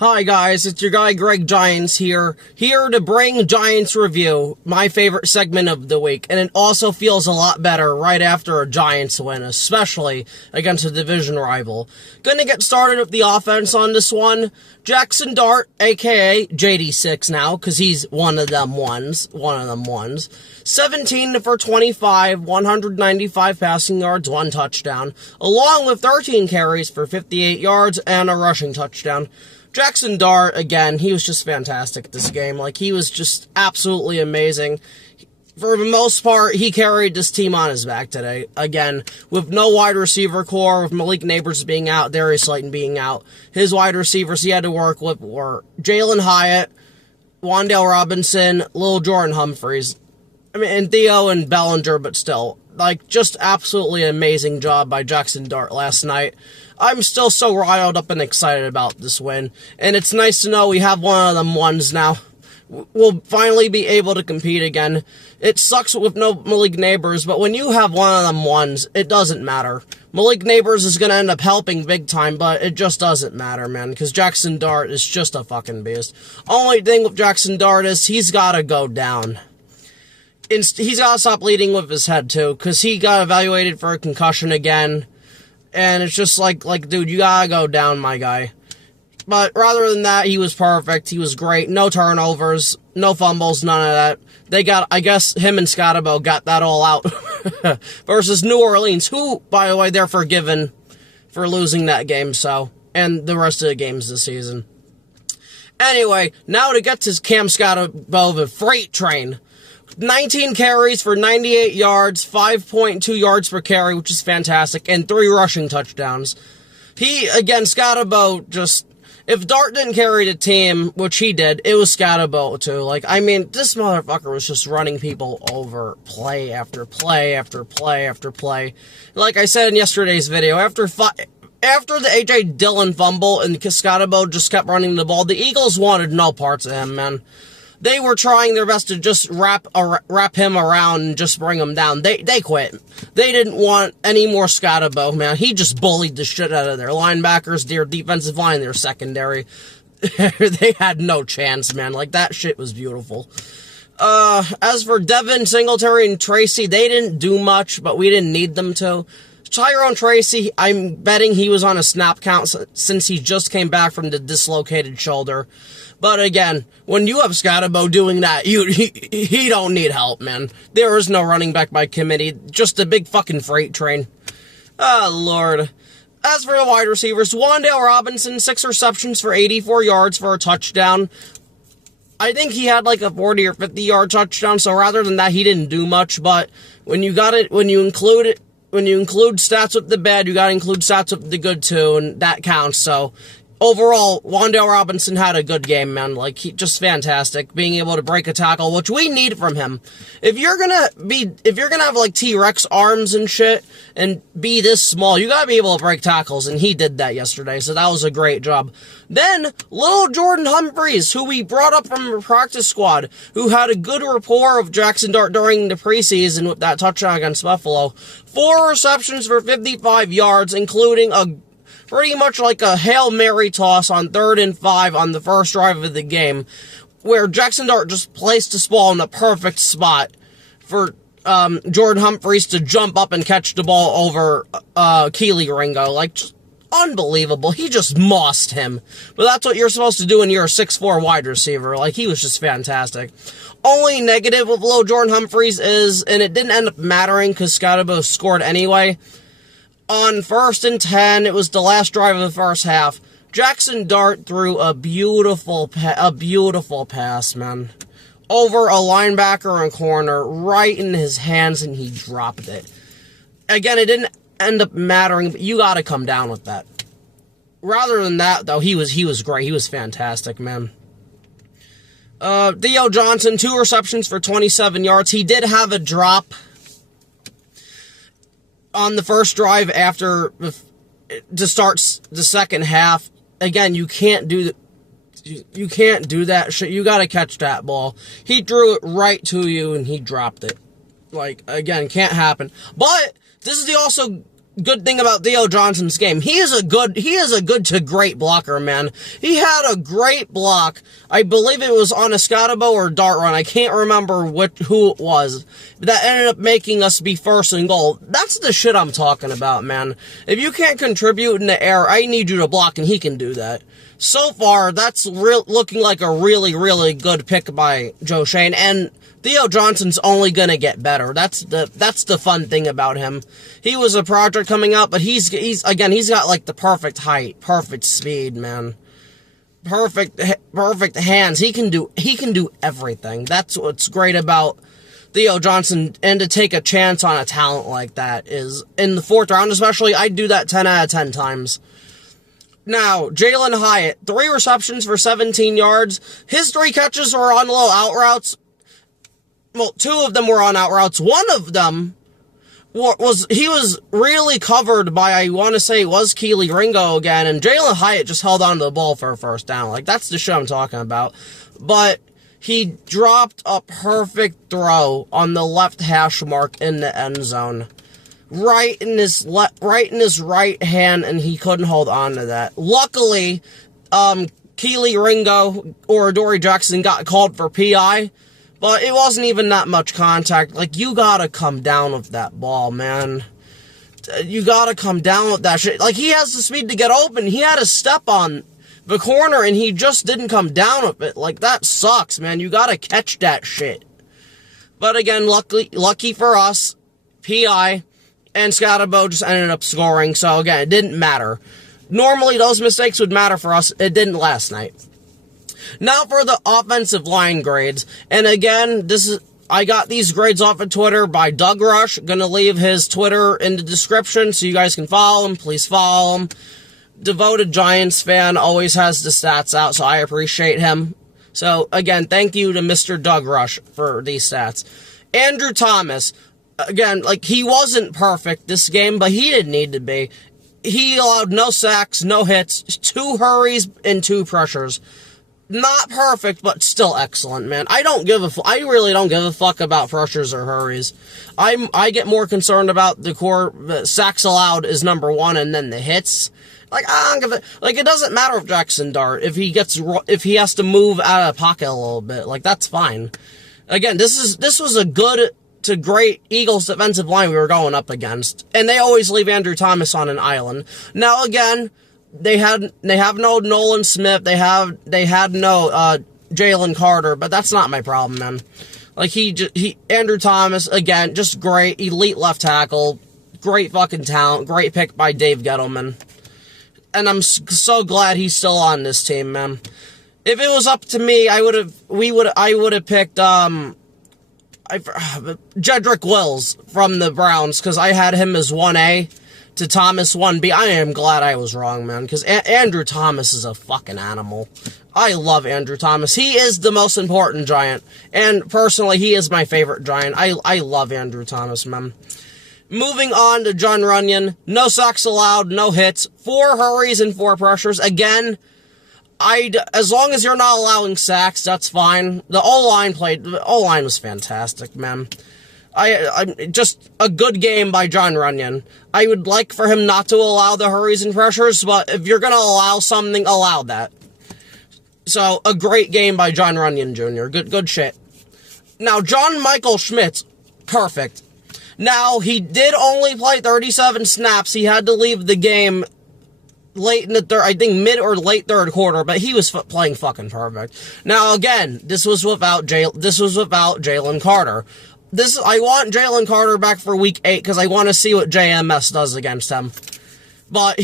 Hi guys, it's your guy Greg Giants here to bring Giants Review, my favorite segment of the week, and it also feels a lot better right after a Giants win, especially against a division rival. Gonna get started with the offense on this one. Jackson Dart, aka JD6 now, cause he's one of them ones. 17 for 25, 195 passing yards, 1 touchdown, along with 13 carries for 58 yards and a rushing touchdown. Jackson Dart, again, he was just fantastic this game. Like, he was just absolutely amazing. For the most part, he carried this team on his back today. Again, with no wide receiver core, with Malik Nabers being out, Darius Slayton being out. His wide receivers he had to work with were Jalen Hyatt, Wan'Dale Robinson, Lil Jordan Humphreys. I mean, and Theo and Bellinger, but still. Like, just absolutely amazing job by Jackson Dart last night. I'm still so riled up and excited about this win, and it's nice to know we have one of them ones now. We'll finally be able to compete again. It sucks with no Malik Nabers, but when you have one of them ones, it doesn't matter. Malik Nabers is going to end up helping big time, but it just doesn't matter, man, because Jackson Dart is just a fucking beast. Only thing with Jackson Dart is he's got to go down. He's got to stop leading with his head, too, because he got evaluated for a concussion again. And it's just like, dude, you gotta go down, my guy. But rather than that, he was perfect. He was great. No turnovers, no fumbles, none of that. I guess him and Scotabo got that all out. Versus New Orleans, who, by the way, they're forgiven for losing that game, so. And the rest of the games this season. Anyway, now to get to Cam Scotabo, the freight train. 19 carries for 98 yards, 5.2 yards per carry, which is fantastic, and 3 rushing touchdowns. Scotabo just, if Dart didn't carry the team, which he did, it was Scotabo too. Like, I mean, this motherfucker was just running people over play after play after play after play. Like I said in yesterday's video, after the A.J. Dillon fumble and Scotabo just kept running the ball, the Eagles wanted no parts of him, man. They were trying their best to just wrap him around and just bring him down. They quit. They didn't want any more Scotabo, man. He just bullied the shit out of their linebackers, their defensive line, their secondary. They had no chance, man. Like, that shit was beautiful. As for Devin, Singletary, and Tracy, they didn't do much, but we didn't need them to. Tyrone Tracy, I'm betting he was on a snap count since he just came back from the dislocated shoulder. But again, when you have Scotabo doing that, he don't need help, man. There is no running back by committee, just a big fucking freight train. Oh, Lord. As for the wide receivers, Wan'Dale Robinson, 6 receptions for 84 yards for a touchdown. I think he had like a 40 or 50 yard touchdown, so rather than that, he didn't do much. But when you include stats with the bad, you gotta include stats with the good too, and that counts, so. Overall, Wan'Dale Robinson had a good game, man. Like, just fantastic. Being able to break a tackle, which we need from him. If you're gonna have, like, T-Rex arms and shit, and be this small, you gotta be able to break tackles, and he did that yesterday, so that was a great job. Then, Lil Jordan Humphreys, who we brought up from the practice squad, who had a good rapport of Jackson Dart during the preseason with that touchdown against Buffalo. 4 receptions for 55 yards, including pretty much like a Hail Mary toss on 3rd and 5 on the first drive of the game, where Jackson Dart just placed this ball in the perfect spot for Jordan Humphreys to jump up and catch the ball over Keely Ringo. Like, just unbelievable. He just mossed him. But that's what you're supposed to do when you're a 6'4 wide receiver. Like, he was just fantastic. Only negative with Lil Jordan Humphreys is, and it didn't end up mattering because Scotabo scored anyway, on 1st and 10, it was the last drive of the first half. Jackson Dart threw a beautiful pass, man. Over a linebacker and corner, right in his hands, and he dropped it. Again, it didn't end up mattering, but you gotta come down with that. Rather than that, though, he was great. He was fantastic, man. Theo Johnson, 2 receptions for 27 yards. He did have a drop on the first drive to start the second half. Again, you can't do that shit. You gotta catch that ball. He threw it right to you and he dropped it. Like, again, can't happen. But this is good thing about Theo Johnson's game. He is a good to great blocker, man. He had a great block. I believe it was on a Scotabo or dart run. I can't remember who it was. That ended up making us be first in goal. That's the shit I'm talking about, man. If you can't contribute in the air, I need you to block, and he can do that. So far, that's looking like a really, really good pick by Joe Schoen, and Theo Johnson's only gonna get better. That's the fun thing about him. He was a project coming up, but he's got like the perfect height, perfect speed, man. Perfect hands. He can do everything. That's what's great about Theo Johnson, and to take a chance on a talent like that is, in the 4th round especially, I'd do that 10 out of 10 times. Now, Jalin Hyatt, 3 receptions for 17 yards. His 3 catches were on low out routes. Well, 2 of them were on out routes. One of them was really covered by, I want to say it was Kelee Ringo again, and Jalin Hyatt just held on to the ball for a first down. Like, that's the shit I'm talking about. But he dropped a perfect throw on the left hash mark in the end zone. Right in his right hand, and he couldn't hold on to that. Luckily, Kelee Ringo or Adoree Jackson got called for PI, but it wasn't even that much contact. Like, you gotta come down with that ball, man. You gotta come down with that shit. Like, he has the speed to get open. He had a step on the corner, and he just didn't come down with it. Like, that sucks, man. You gotta catch that shit. But again, lucky for us, PI, and Scotabo just ended up scoring, so again, it didn't matter. Normally, those mistakes would matter for us. It didn't last night. Now for the offensive line grades. And again, I got these grades off of Twitter by Doug Rush. Gonna leave his Twitter in the description so you guys can follow him. Please follow him. Devoted Giants fan, always has the stats out, so I appreciate him. So again, thank you to Mr. Doug Rush for these stats. Andrew Thomas. Again, like, he wasn't perfect this game, but he didn't need to be. He allowed no sacks, no hits, 2 hurries, and 2 pressures. Not perfect, but still excellent, man. I really don't give a fuck about pressures or hurries. I get more concerned about the sacks allowed is number 1, and then the hits. Like, I don't give a, like, it doesn't matter if Jackson Dart, if he has to move out of the pocket a little bit, like, that's fine. Again, this was a good to great Eagles defensive line we were going up against. And they always leave Andrew Thomas on an island. Now again, they have no Nolan Smith, they had no Jalen Carter, but that's not my problem, man. Like, Andrew Thomas, again, just great, elite left tackle, great fucking talent, great pick by Dave Gettleman. And I'm so glad he's still on this team, man. If it was up to me, I would have picked Jedrick Wills from the Browns, because I had him as 1A to Thomas 1B. I am glad I was wrong, man, because Andrew Thomas is a fucking animal. I love Andrew Thomas. He is the most important Giant, and personally, he is my favorite Giant. I love Andrew Thomas, man. Moving on to Jon Runyan. No sacks allowed, no hits, 4 hurries and 4 pressures. Again, as long as you're not allowing sacks, that's fine. The O-line was fantastic, man. Just a good game by Jon Runyan. I would like for him not to allow the hurries and pressures, but if you're gonna allow something, allow that. So, a great game by Jon Runyan Jr. Good shit. Now, John Michael Schmitz, perfect. Now, he did only play 37 snaps. He had to leave the game late in the third, I think mid or late third quarter, but he was playing fucking perfect. Now again, this was without Jalen Carter. I want Jalen Carter back for week 8 because I want to see what JMS does against him. But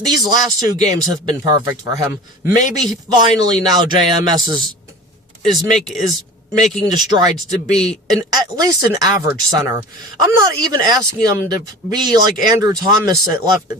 these last 2 games have been perfect for him. Maybe finally now JMS is making the strides to be at least an average center. I'm not even asking him to be like Andrew Thomas at left.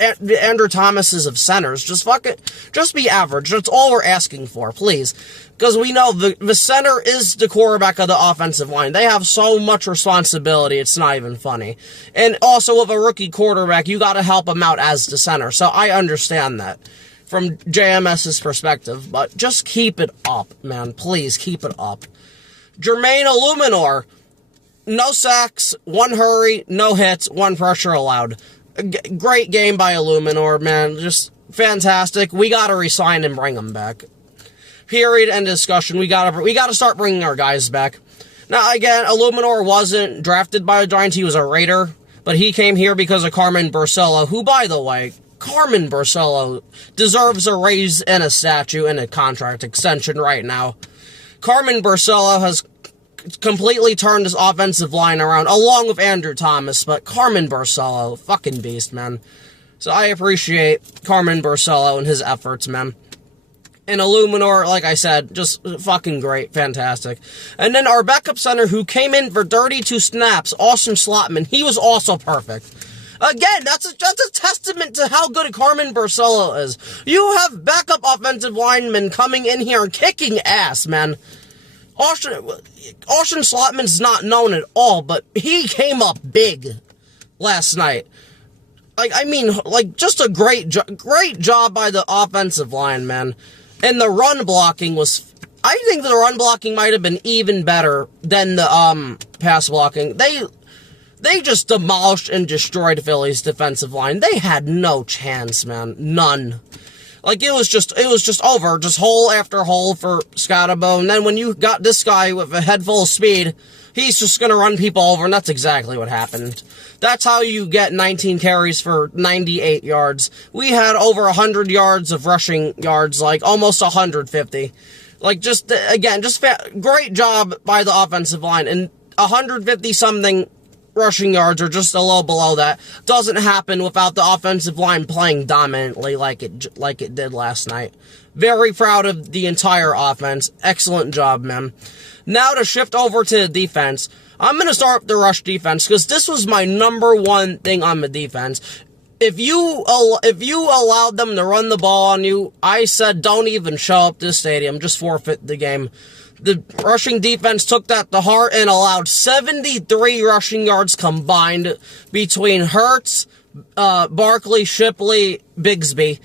Andrew Thomas is of centers. Just be average. That's all we're asking for, please. Because we know the center is the quarterback of the offensive line. They have so much responsibility, it's not even funny. And also, with a rookie quarterback, you gotta help him out as the center. So I understand that from JMS's perspective, but just keep it up, man. Please, keep it up. Jermaine Illuminor, no sacks, 1 hurry, no hits, 1 pressure allowed. great game by Illuminor, man. Just fantastic. We gotta resign and bring them back. Period. End discussion. We gotta start bringing our guys back. Now, again, Illuminor wasn't drafted by the Giants. He was a Raider. But he came here because of Carmen Barcelo, who, by the way, Carmen Barcelo deserves a raise and a statue and a contract extension right now. Carmen Barcelo has completely turned his offensive line around, along with Andrew Thomas, but Carmen Barcelo, fucking beast, man. So I appreciate Carmen Barcelo and his efforts, man. And Illuminor, like I said, just fucking great, fantastic. And then our backup center who came in for 32 snaps, Austin Slotman, he was also perfect. Again, that's a testament to how good Carmen Barcelo is. You have backup offensive linemen coming in here and kicking ass, man. Austin Slotman's not known at all, but he came up big last night. Just a great job by the offensive line, man. And the run blocking was, I think the run blocking might have been even better than the pass blocking. They just demolished and destroyed Philly's defensive line. They had no chance, man. None. Like, it was just over. Just hole after hole for Scotabo. And then when you got this guy with a head full of speed, he's just going to run people over, and that's exactly what happened. That's how you get 19 carries for 98 yards. We had over 100 yards of rushing yards, like almost 150. Like, great job by the offensive line. And 150-something rushing yards or just a little below that doesn't happen without the offensive line playing dominantly like it did last night. Very proud of the entire offense. Excellent job, man. Now to shift over to the defense. I'm going to start with the rush defense because this was my number one thing on the defense. If you allowed them to run the ball on you, I said don't even show up this stadium, just forfeit the game. The rushing defense took that to heart and allowed 73 rushing yards combined between Hurts, Barkley, Shipley, Bigsby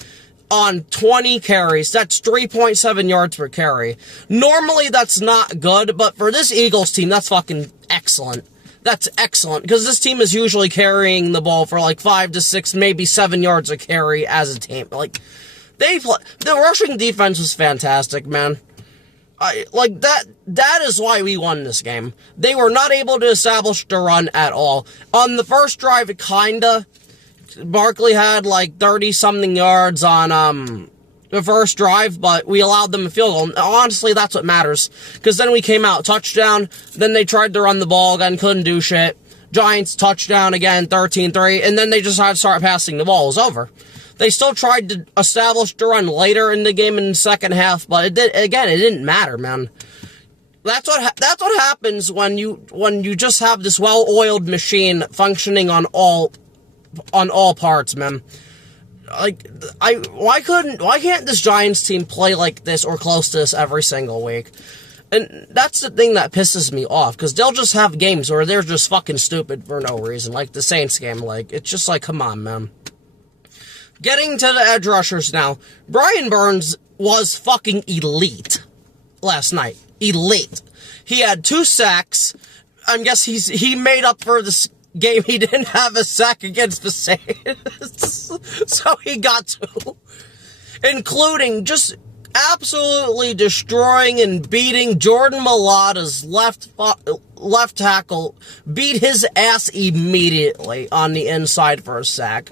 on 20 carries. That's 3.7 yards per carry. Normally, that's not good, but for this Eagles team, that's fucking excellent. That's excellent, because this team is usually carrying the ball for like 5 to 6, maybe 7 yards a carry as a team. Like, the rushing defense was fantastic, man. That is why we won this game. They were not able to establish the run at all. On the first drive, Barkley had like 30-something yards on the first drive, but we allowed them a field goal. And honestly, that's what matters. Because then we came out, touchdown, then they tried to run the ball again, couldn't do shit. Giants, touchdown again, 13-3, and then they just had to start passing the ball. It was over. They still tried to establish the run later in the game in the second half, but it didn't matter, man. That's what happens when you just have this well-oiled machine functioning on all parts, man. Like, why can't this Giants team play like this or close to this every single week? And that's the thing that pisses me off, because they'll just have games where they're just fucking stupid for no reason, like the Saints game. Like, it's just like, come on, man. Getting to the edge rushers now. Brian Burns was fucking elite last night. Elite. He had 2 sacks. I guess he made up for this game. He didn't have a sack against the Saints. So he got 2. Including just absolutely destroying and beating Jordan Mailata's left tackle. Beat his ass immediately on the inside for a sack.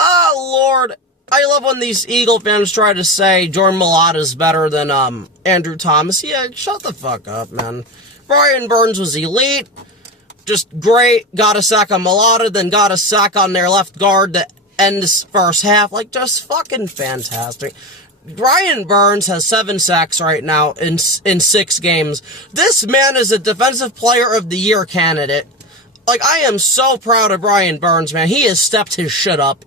Oh, Lord. I love when these Eagle fans try to say Jordan Mailata is better than Andrew Thomas. Yeah, shut the fuck up, man. Brian Burns was elite. Just great. Got a sack on Mailata, then got a sack on their left guard to end this first half. Like, just fucking fantastic. Brian Burns has 7 sacks right now in 6 games. This man is a Defensive Player of the Year candidate. Like, I am so proud of Brian Burns, man. He has stepped his shit up.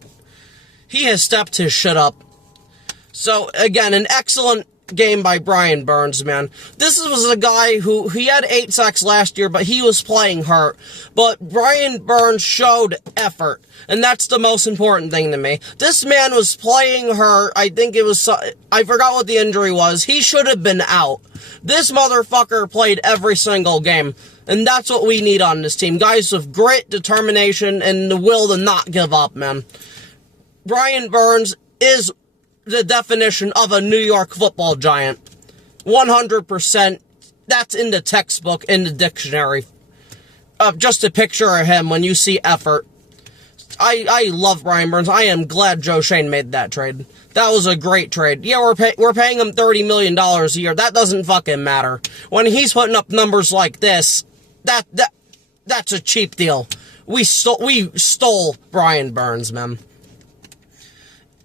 So, again, an excellent game by Brian Burns, man. This was a guy who, he had 8 sacks last year, but he was playing hurt. But Brian Burns showed effort, and that's the most important thing to me. This man was playing hurt. I think it was, I forgot what the injury was. He should have been out. This motherfucker played every single game. And that's what we need on this team. Guys with grit, determination, and the will to not give up, man. Brian Burns is the definition of a New York football giant. 100%. That's in the textbook, in the dictionary. Just a picture of him when you see effort. I love Brian Burns. I am glad Joe Schoen made that trade. That was a great trade. Yeah, we're paying him $30 million a year. That doesn't fucking matter. When he's putting up numbers like this, that's a cheap deal. We stole Brian Burns, man.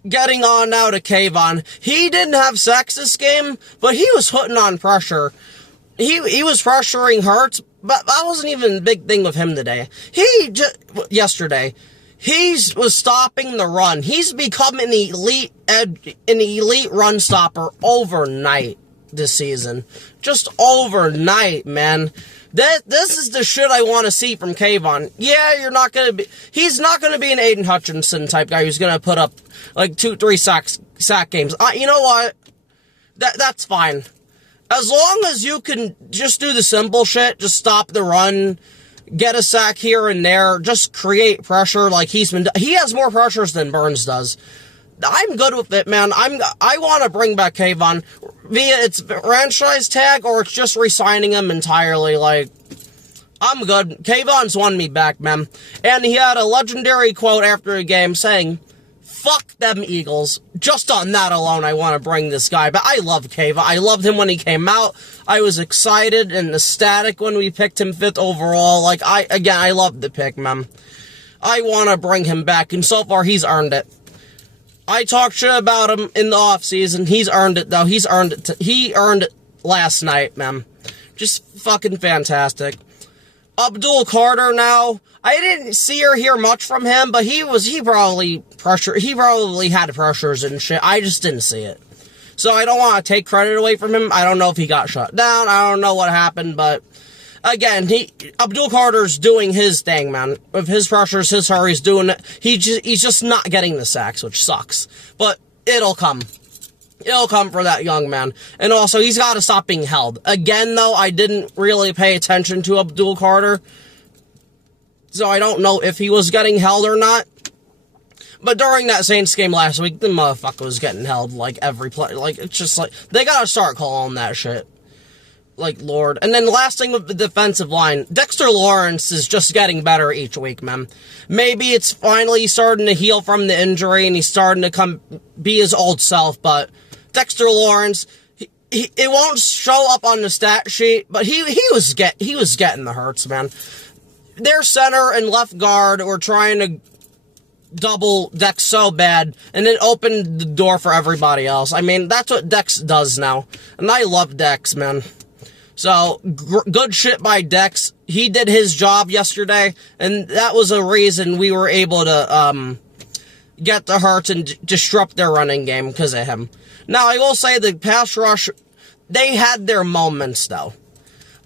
Getting on now to Kayvon. He didn't have sacks this game, but he was putting on pressure. He was pressuring Hurts, but that wasn't even a big thing with him today. Yesterday, he was stopping the run. He's become an elite run stopper overnight this season. Just overnight, man. This is the shit I want to see from Kayvon. Yeah, he's not gonna be an Aiden Hutchinson type guy who's gonna put up like 2-3 sack games. You know what? That's fine. As long as you can just do the simple shit, just stop the run, get a sack here and there, just create pressure like he has more pressures than Burns does. I'm good with it, man. I want to bring back Kayvon via its franchise tag or it's just re-signing him entirely. Like, I'm good. Kayvon's won me back, man. And he had a legendary quote after the game saying, "Fuck them Eagles." Just on that alone, I want to bring this guy. But I love Kayvon. I loved him when he came out. I was excited and ecstatic when we picked him 5th overall. Like, I love the pick, man. I want to bring him back, and so far, he's earned it. I talked shit about him in the offseason. He's earned it, though. He earned it last night, man. Just fucking fantastic. Abdul Carter now. I didn't see or hear much from him, but he probably had pressures and shit. I just didn't see it. So I don't want to take credit away from him. I don't know if he got shut down. I don't know what happened, but again, Abdul Carter's doing his thing, man. With his pressures, his hurries, doing it. He's just not getting the sacks, which sucks. But it'll come. It'll come for that young man. And also, he's got to stop being held. Again, though, I didn't really pay attention to Abdul Carter. So I don't know if he was getting held or not. But during that Saints game last week, the motherfucker was getting held like every play. Like, it's just like, they gotta start calling that shit. Like, Lord. And then the last thing with the defensive line, Dexter Lawrence is just getting better each week, man. Maybe it's finally starting to heal from the injury and he's starting to be his old self, but Dexter Lawrence, it won't show up on the stat sheet, but he was getting the hurts, man. Their center and left guard were trying to double Dex so bad, and it opened the door for everybody else. I mean, that's what Dex does now, and I love Dex, man. So, good shit by Dex. He did his job yesterday, and that was a reason we were able to get the Hurts and disrupt their running game because of him. Now, I will say the pass rush, they had their moments, though.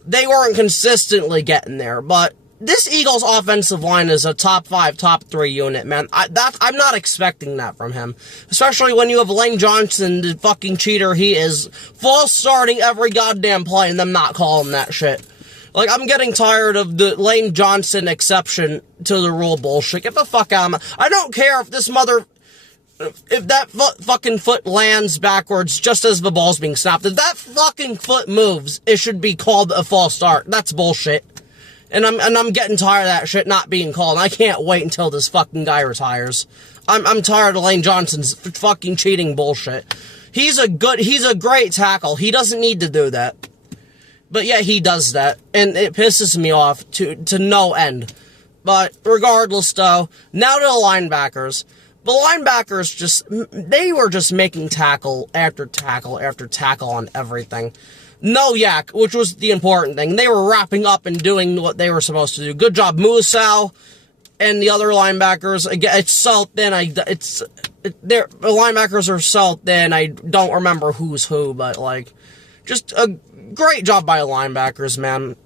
They weren't consistently getting there, but this Eagles offensive line is a top 5, top 3 unit, man. I'm not expecting that from him. Especially when you have Lane Johnson, the fucking cheater he is, false starting every goddamn play and them not calling that shit. Like, I'm getting tired of the Lane Johnson exception to the rule bullshit. Get the fuck out of my... I don't care if if that fucking foot lands backwards just as the ball's being snapped. If that fucking foot moves, it should be called a false start. That's bullshit. And I'm getting tired of that shit not being called. I can't wait until this fucking guy retires. I'm tired of Lane Johnson's fucking cheating bullshit. He's a great tackle. He doesn't need to do that. But yeah, he does that. And it pisses me off to no end. But regardless though, now to the linebackers. The linebackers they were just making tackle after tackle after tackle on everything. No yak, which was the important thing. They were wrapping up and doing what they were supposed to do. Good job, Musau and the other linebackers. Again, it's so thin. The linebackers are so thin. I don't remember who's who, but like, just a great job by the linebackers, man.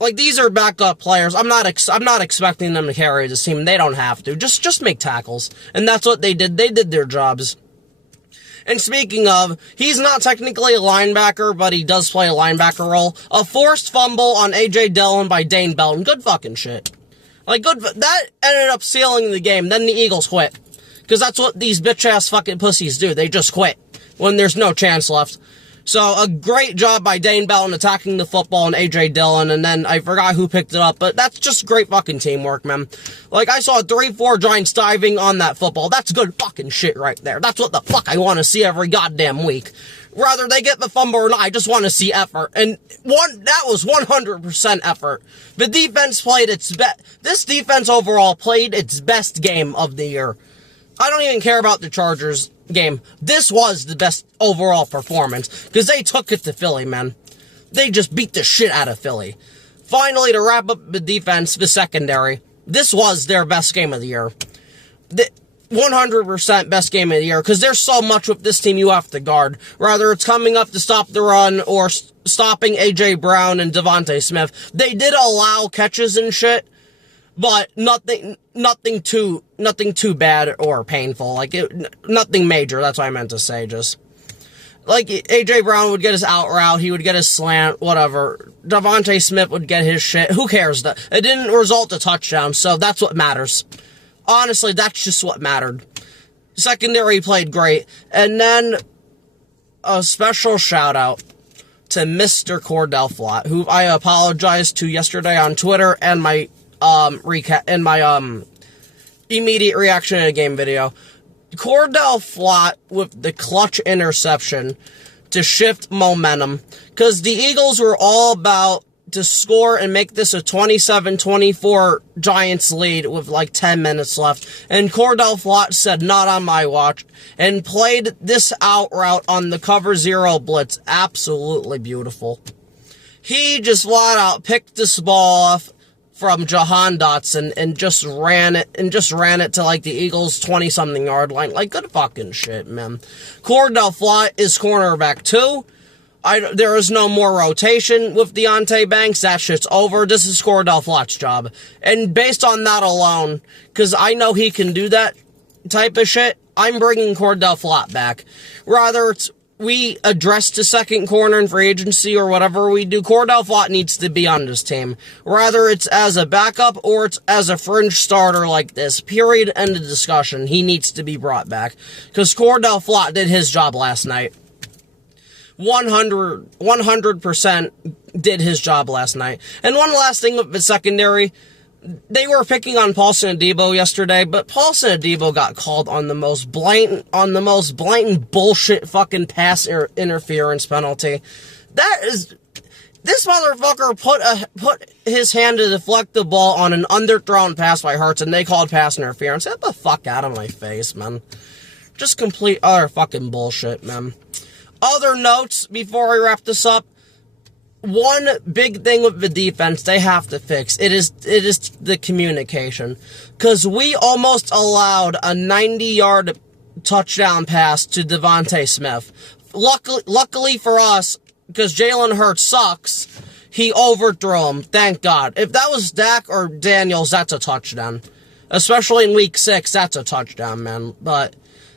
Like, these are backup players. I'm not expecting them to carry this team. They don't have to. Just make tackles, and that's what they did. They did their jobs. And speaking of, he's not technically a linebacker, but he does play a linebacker role. A forced fumble on A.J. Dillon by Dane Belton. Good fucking shit. Like, that ended up sealing the game. Then the Eagles quit. Because that's what these bitch-ass fucking pussies do. They just quit when there's no chance left. So, a great job by Dane Belton attacking the football and A.J. Dillon, and then I forgot who picked it up, but that's just great fucking teamwork, man. Like, I saw 3-4 Giants diving on that football. That's good fucking shit right there. That's what the fuck I want to see every goddamn week. Whether they get the fumble or not, I just want to see effort. And that was 100% effort. The defense played its best. This defense overall played its best game of the year. I don't even care about the Chargers game. This was the best overall performance, because they took it to Philly, man. They just beat the shit out of Philly. Finally, to wrap up the defense, the secondary, this was their best game of the year. 100% best game of the year, because there's so much with this team you have to guard. Whether it's coming up to stop the run, or stopping A.J. Brown and Devontae Smith. They did allow catches and shit, but nothing too bad or painful. Like, nothing major, that's what I meant to say, just. Like, A.J. Brown would get his out route, he would get his slant, whatever. Devontae Smith would get his shit, who cares? It didn't result in touchdown, so that's what matters. Honestly, that's just what mattered. Secondary played great. And then, a special shout out to Mr. Cordell Flott, who I apologized to yesterday on Twitter and my immediate reaction to the game video. Cordell Flott with the clutch interception to shift momentum, because the Eagles were all about to score and make this a 27-24 Giants lead with like 10 minutes left. And Cordell Flott said, not on my watch, and played this out route on the cover zero blitz. Absolutely beautiful. He just flat out picked this ball off from Jahan Dotson and just ran it to like the Eagles 20-something yard line. Like, good fucking shit, man. Cordell Flott is cornerback 2. There is no more rotation with Deonte Banks. That shit's over. This is Cordell Flott's job. And based on that alone, because I know he can do that type of shit, I'm bringing Cordell Flott back. Rather it's we address the second corner in free agency or whatever we do, Cordell Flott needs to be on this team. Whether it's as a backup or it's as a fringe starter like this. Period. End of discussion. He needs to be brought back. Because Cordell Flott did his job last night. 100% did his job last night. And one last thing with the secondary. They were picking on Paulson Adebo yesterday, but Paulson Adebo got called on the most blatant bullshit fucking pass interference penalty. This motherfucker put his hand to deflect the ball on an underthrown pass by Hurts, and they called pass interference. Get the fuck out of my face, man. Just complete utter fucking bullshit, man. Other notes before I wrap this up. One big thing with the defense they have to fix, it is the communication. Because we almost allowed a 90-yard touchdown pass to Devontae Smith. Luckily for us, because Jalen Hurts sucks, he overthrew him, thank God. If that was Dak or Daniels, that's a touchdown. Especially in week 6, that's a touchdown, man. But,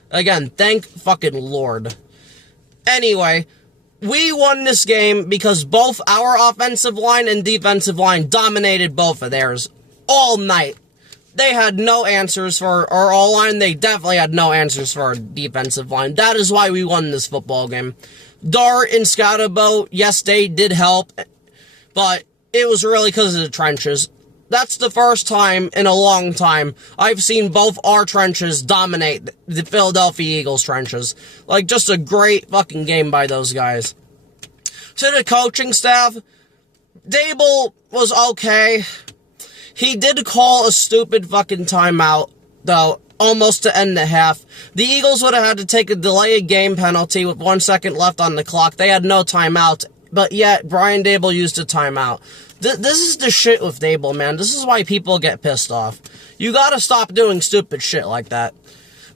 again, thank fucking Lord. Anyway, we won this game because both our offensive line and defensive line dominated both of theirs all night. They had no answers for our all-line. They definitely had no answers for our defensive line. That is why we won this football game. Dart and Scotabo, yes, they did help, but it was really because of the trenches. That's the first time in a long time I've seen both our trenches dominate the Philadelphia Eagles trenches. Like, just a great fucking game by those guys. To the coaching staff, Dable was okay. He did call a stupid fucking timeout, though, almost to end the half. The Eagles would have had to take a delay of game penalty with 1 second left on the clock. They had no timeout, but yet Brian Dable used a timeout. This is the shit with Dable, man. This is why people get pissed off. You gotta stop doing stupid shit like that.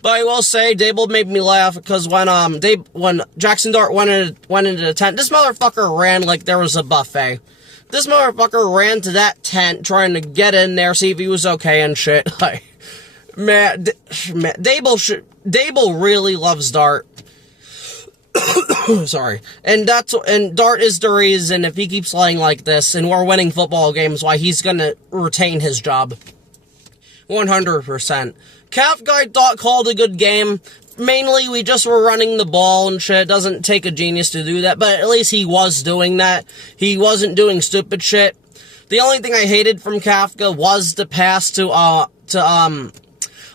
But I will say, Dable made me laugh because when Jackson Dart went into the tent, this motherfucker ran like there was a buffet. This motherfucker ran to that tent trying to get in there, see if he was okay and shit. Like, man, Dable really loves Dart. Sorry. And Dart is the reason, if he keeps playing like this and we're winning football games, why he's gonna retain his job. 100%. Kafka, I thought, called a good game. Mainly, we just were running the ball and shit. It doesn't take a genius to do that, but at least he was doing that. He wasn't doing stupid shit. The only thing I hated from Kafka was the pass to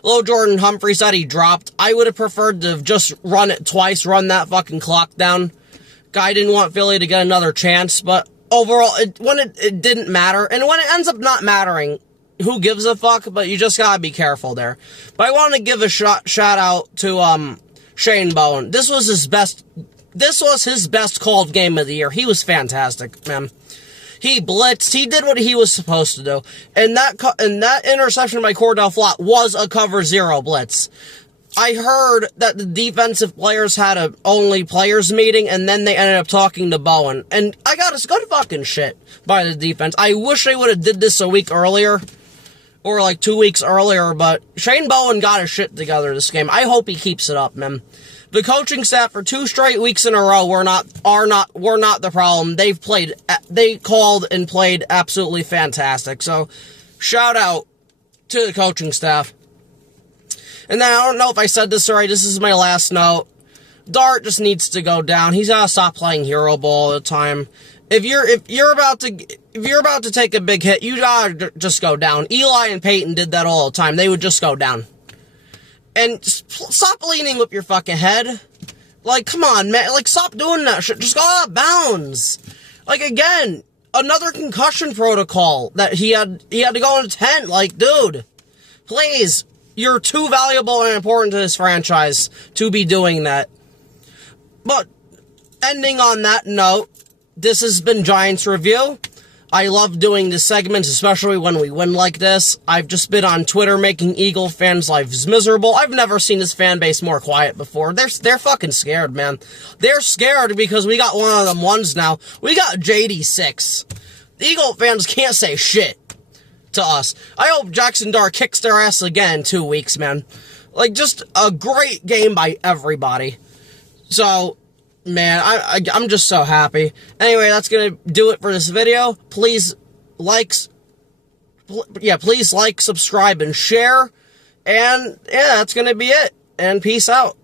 Lil Jordan Humphreys that he dropped. I would have preferred to have just run it twice, run that fucking clock down. Guy didn't want Philly to get another chance, but overall, it didn't matter. And when it ends up not mattering, who gives a fuck? But you just gotta be careful there. But I want to give a shout out to Shane Bowen. This was his best called game of the year. He was fantastic, man. He blitzed. He did what he was supposed to do. And that interception by Cordell Flott was a cover 0 blitz. I heard that the defensive players had a only players meeting, and then they ended up talking to Bowen. And I got us good fucking shit by the defense. I wish they would have did this a week earlier, or like 2 weeks earlier, but Shane Bowen got his shit together this game. I hope he keeps it up, man. The coaching staff for 2 straight weeks in a row were not the problem. They called and played absolutely fantastic. So, shout out to the coaching staff. And then I don't know if I said this already. This is my last note. Dart just needs to go down. He's gotta stop playing hero ball all the time. If you're about to take a big hit, you gotta just go down. Eli and Peyton did that all the time. They would just go down. And stop leaning with your fucking head. Like, come on, man. Like, stop doing that shit. Just go out of bounds. Like, again, another concussion protocol that he had to go in a tent. Like, dude, please. You're too valuable and important to this franchise to be doing that. But, ending on that note, this has been Giants Review. I love doing this segment, especially when we win like this. I've just been on Twitter making Eagle fans' lives miserable. I've never seen this fan base more quiet before. They're fucking scared, man. They're scared because we got one of them ones now. We got JD6. The Eagle fans can't say shit to us. I hope Jackson Dart kicks their ass again in 2 weeks, man. Like, just a great game by everybody. So, man, I'm just so happy. Anyway, that's gonna do it for this video. Please like, subscribe, and share. And, yeah, that's gonna be it. And peace out.